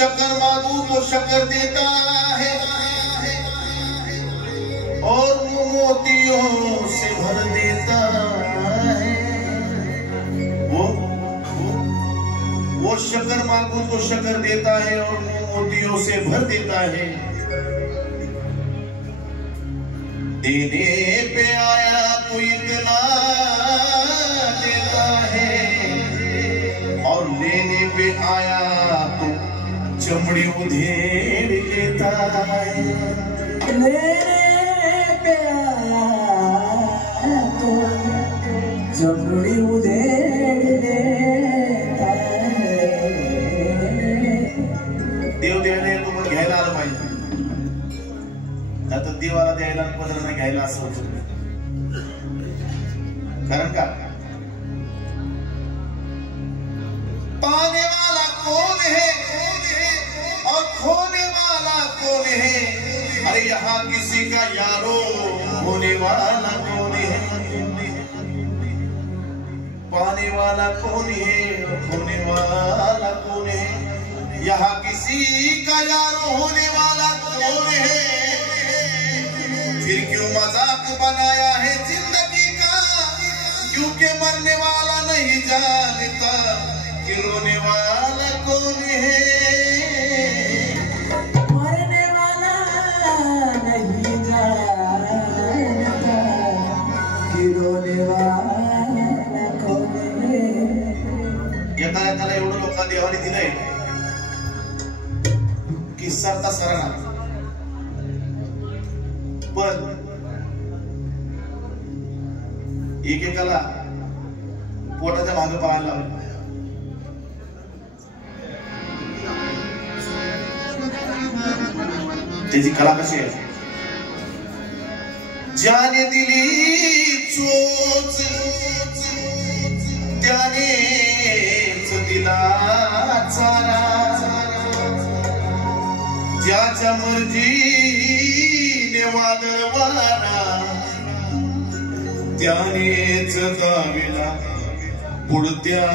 शक्कर मांगू तो शक्कर देता है और मोतियों से भर देता है। वो शक्कर मांगू तो शक्कर देता है और मोतियों से भर देता है। देने पे आया तो इतना देता है और लेने पे आया तो चमड़ी उधेड़ लेता है। लेने पे आया तो चमड़ी उधेड़ लेता है। देव द्यायला येतो मग घ्यायला आलं पाहिजे, आता देवाला द्यायला पदरांना घ्यायला असं होतं। कारण का पाने वाला कौन है और खोने वाला कौन है? अरे यहाँ किसी का यारो होने वाला कौन है? पाने वाला कौन है और खोने वाला कौन है? यहाँ किसी का यारो होने वाला कौन है? फिर क्यों मजाक बनाया है जिंदगी का? क्योंकि मरने वाला नहीं जानता कि रोने वाला कौन है। मरने वाला नहीं जानता कि रोने वाला कौन है। येता येताना एवढं लोकांना देवाने दिलंय की सरता सरणार, पण एकेकाला पोटाच्या मागे पळायला लावलं। त्याची कला कशी आहे? ज्याने दिली चोच त्यानेच दिला चारा, ज्याच्या मर्जीने वादळ वारा त्यानेच दाविला पुढत्या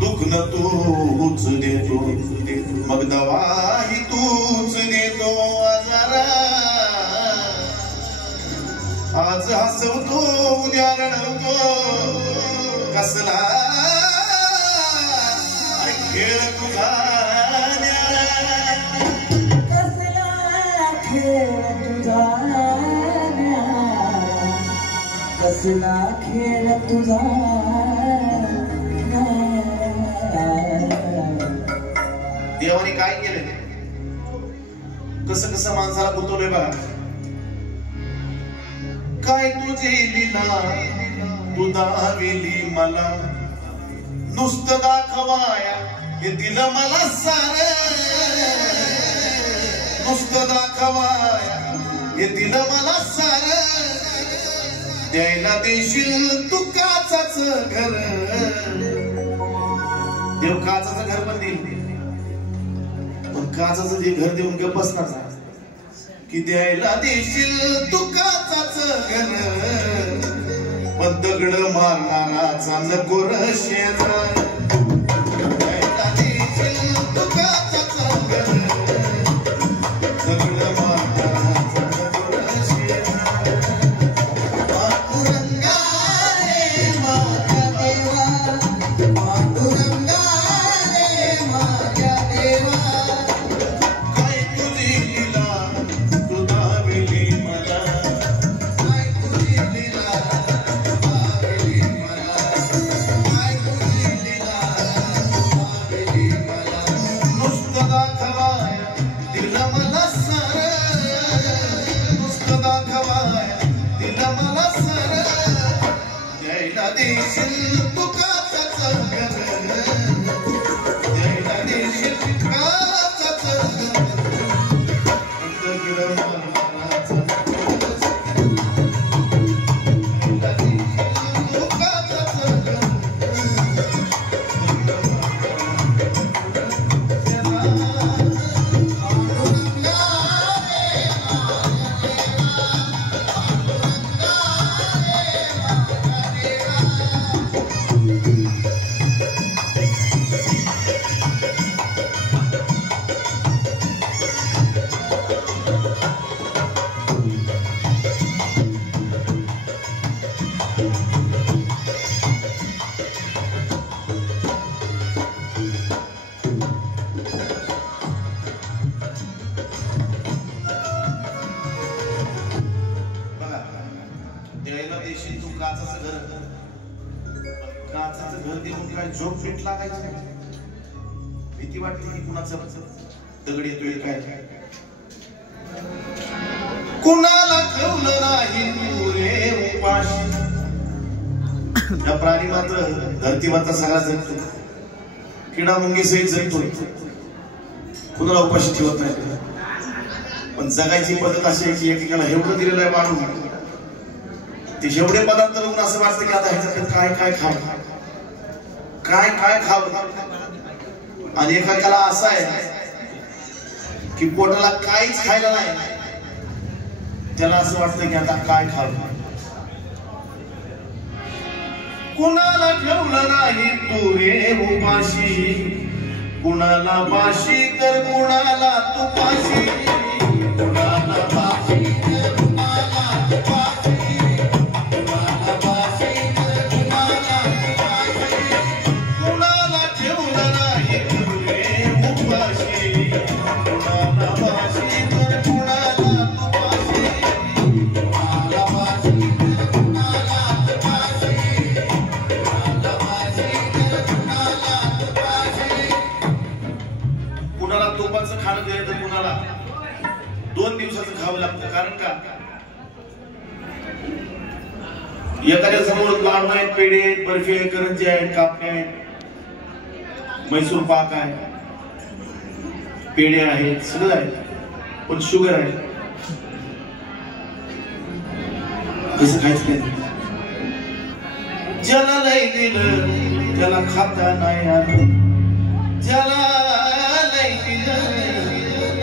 दुखन तूच देतो मग दवाही तूच देतो आजारा। आज हसवतो उद्या रडवतो कसला खेळ तुझा, कसला खेळ तुझा, कसला खेळ तुझा। देवाने काय केलं, कसं कसं माणसाला गुंतवलंय बघा। काय तुझी लीला तू दाविली मला, नुसतं दाखवाया हे दिलं मला सारं, नुसतं दाखवाया हे दिलं मला सारं। द्यायला देशील तू काचाच घर, देव काचाचं घर पण देईल, पण काचाचं जे घर देऊन गप्प बसणार की द्यायला देशील तू काचाच घर, पण दगड मारणाराचा नको रे शेजार। द्यायला देशील तू काचाच घर, दगड मारणाराचा नको रे शेजार। पांडुरंगा रे माझ्या देवा, पांडुरंगा रे माझ्या देवा। काय तुझी लीला तू दाविली मला, काय तुझी लीला दाविली मला, काय तुझी लीला दाविली मला। नुसतं दाखवाया दिलं मला सारं, नुसतं दाखवाया दिलं मला सारं। द्यायला देशील तू काचाच घर, द्यायला देशील काचाच घर, दगड मारणाराचा द्यायला देशील तू काचाच घर, झोप फिट लागायची भीती वाटते की कुणाचं दगड येतोय काय कुणाला ठेवलं नाही पुरे उपाशी या प्राणी मात्र धरतीवरचा सगळा जगतो किडा मुंगी सहित जगतोय कुणाला उपाशी ठेवत नाही पण जगायची पद्धत अशी आहे की एकेकाला एवढं दिलेलं आहे वाढून ते जेवढे पदार्थ बघून असं वाटतं की आता ह्याच्यात काय काय खावं काय काय खावं आणि एखाद्याला असं आहे की पोटाला काहीच खायला नाही त्याला असं वाटतं की आता काय खावं कुणाला ठेवलं नाही तुरे उपाशी कुणाला बाशी तर कुणाला तुपाशी कुणाला बाशी तर कुणाला तुपाशी खाणं दिलं तर कुणाला 2 दिवसाचं खावं लागतं कारण का एखाद्या समोर लाडू आहेत पेढे आहेत बर्फी आहे करंजी आहेत कापणे आहेत मैसूर पाक आहे पेढे आहेत सगळं आहे पण शुगर आहे कसं खायचं काय ज्याला लय दिलं त्याला खाता नाही आलं ज्याला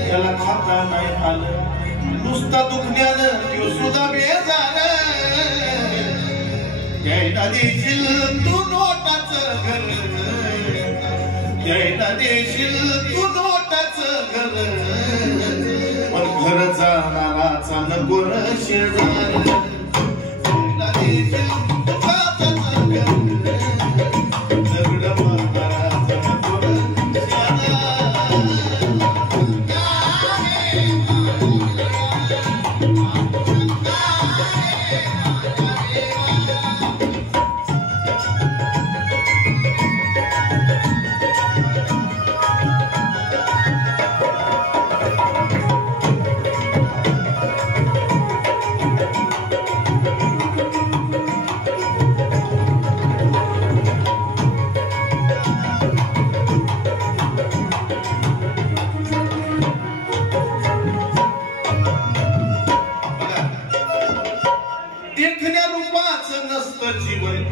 त्याला खाता नाही आलं नुसता दुखण्यानं तो सुद्धा बेजार द्यायला देशील तू नोटाचं घर द्यायला देशील तू नोटाचं घर पण घर जाणाराचा नको शेजार द्यायला देशील तुझाचं घर दगड मारणाराचा नको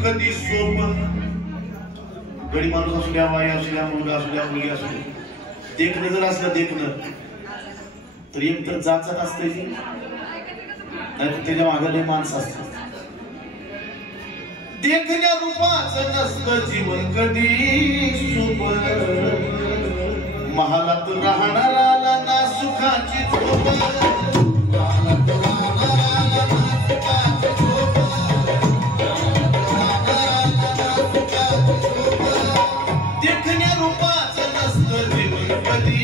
कधी सोपं गडी माणूस असू द्या बाई असू द्या मुलगा असू द्या मुलगी असू द्या देखणं जर असलं देखणं तर एक तर जात असते ती नाही तर त्याच्या मागे लय माणसं असतात देखण्या रूपाचं नसतं जीवन कधी सोपं महालात राहणारा ना सुखाची झोप देखण्या रूपाचं नसतं जीवन कधी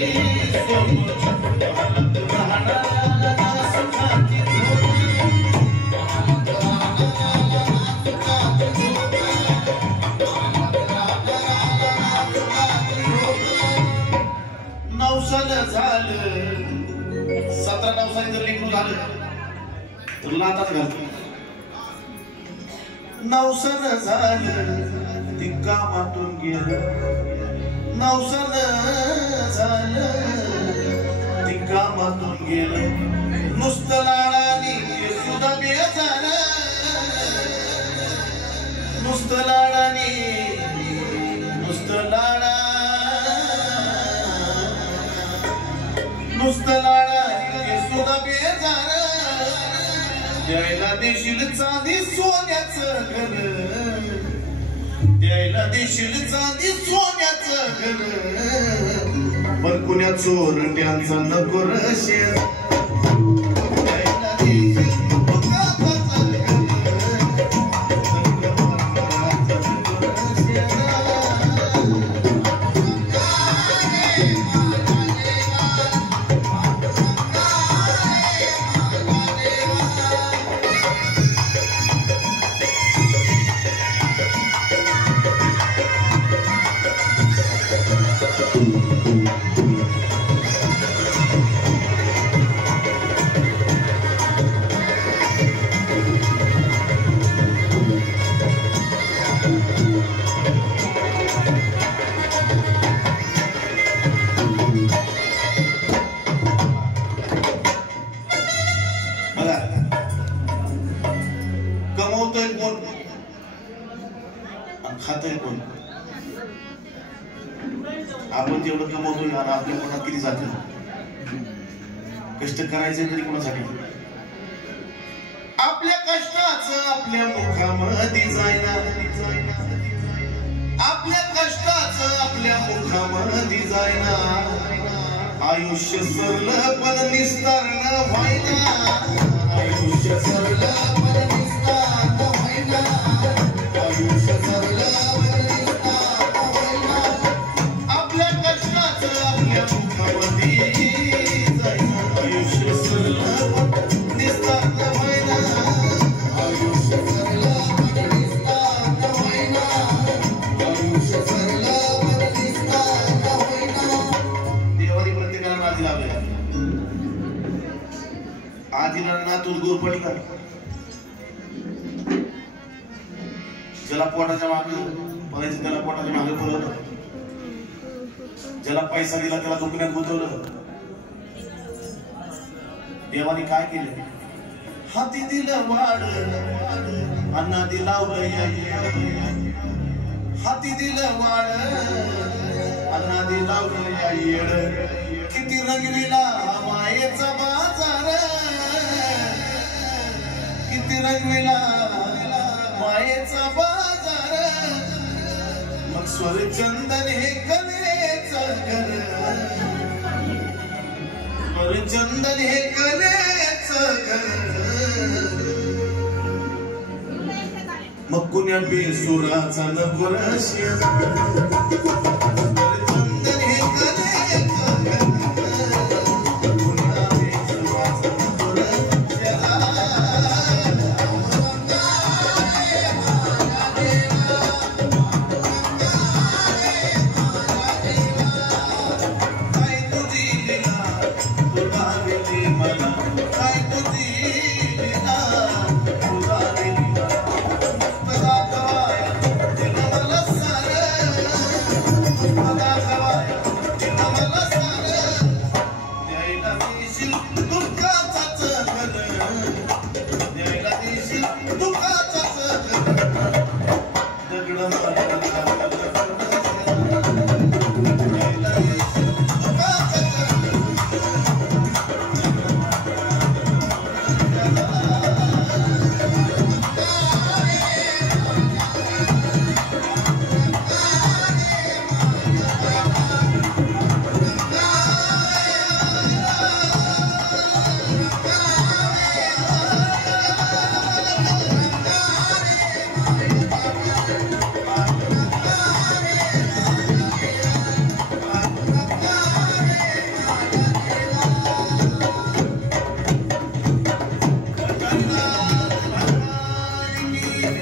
महालात राहणारा ना सुखाची नवसानं झालं 17 नवसाने जर लेकरू झालं तर लातात घालतो नवसानं झालं ती कामातून गेलं नवसानं झालं ती कामातून गेलं नुसतं लाडानी ते सुद्धा बेजार नुसतं लाडानी नुसतं लाडा नुसतं लाडा ते सुद्धा बेजार द्यायला देशील चांदी सोन्याचं घर द्यायला देशील चांदी सोन्याचं घर पण कुण्या चोरट्यांचा नको रशेर द्यायला देशील कोण आणि खातोय कोण? आपण जेवढं कमवतोय आणि आपल्या पोटात किती जातं? कष्ट करायचे तरी कोणासाठी? आपल्या कष्टाचं आपल्या मुखामध्ये जायना, आपल्या कष्टाचं आपल्या मुखामध्ये जायना. आयुष्य सरलं पण निस्तारण व्हायना, आयुष्य सरलं पण निस्तारण व्हायना, आयुष्य सरलं पण निस्तारण व्हायना. आपल्या कष्टाचं आपल्या मुखामध्ये जायना, आयुष्य सरलं पण निस्तारण व्हायना, आयुष्य सरलं पण निस्तारण व्हायना, आयुष्य सरलं पण निस्तारण व्हायना. देवाने प्रत्येकाला नादी लावले. आजीला नातून गोरपडी का? ज्याला पोटाच्या मागे पळायचं त्याला पोटाच्या मागे पळवलं, ज्याला पैसा दिला त्याला दुखण्यात गुंतवलं. देवाने काय केलं? हाती दिलं वाड अन्ना दिलावलं, हाती दिलं वाड अन्ना दिलावलं येड. किती रंगविला मायेचा बाजार, किती रंगविला मायेचा बाजार. मग स्वरचंदन हे कलेचं घर, स्वरचंदन हे कलेचं घर. मग कुण्या बेसुराचा नको रशिया, स्वरचंदन हे कलेचं घर. कुण्या बेसुराचा नको रशिया. दगड